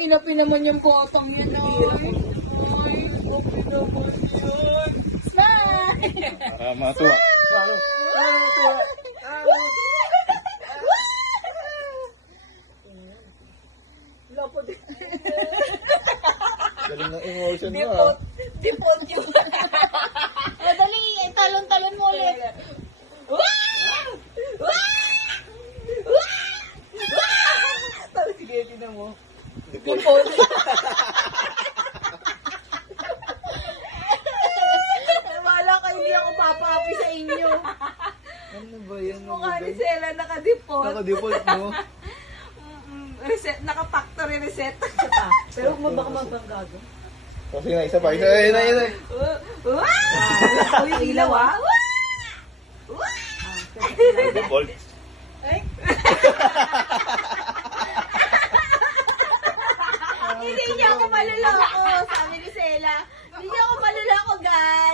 inapi naman yung botong yan, ay. Ay, inapi naman yun. Smile! Para matuwa. Lopo din. Galing ng emotion mo ah. Dipot yun. O, dali, talon-talon mo ulit. Wow! Wow! Wow! Sige, tinan mo. Dipot. Wala ka, hindi ako papapi sa inyo. Ano ba yan? Mukha ni Sela nakadipot. Naka-default mo. Reset, naka-factory reset. Pero huwag mo baka magbanggago. O sige na, isa pa. Isa, ayun na, ayun na. Wow! Uy, ilaw ah. Wow! Default. Ay! Hindi niya ako maluloko, sabi ni Sela. Hindi niya ako maluloko, guys.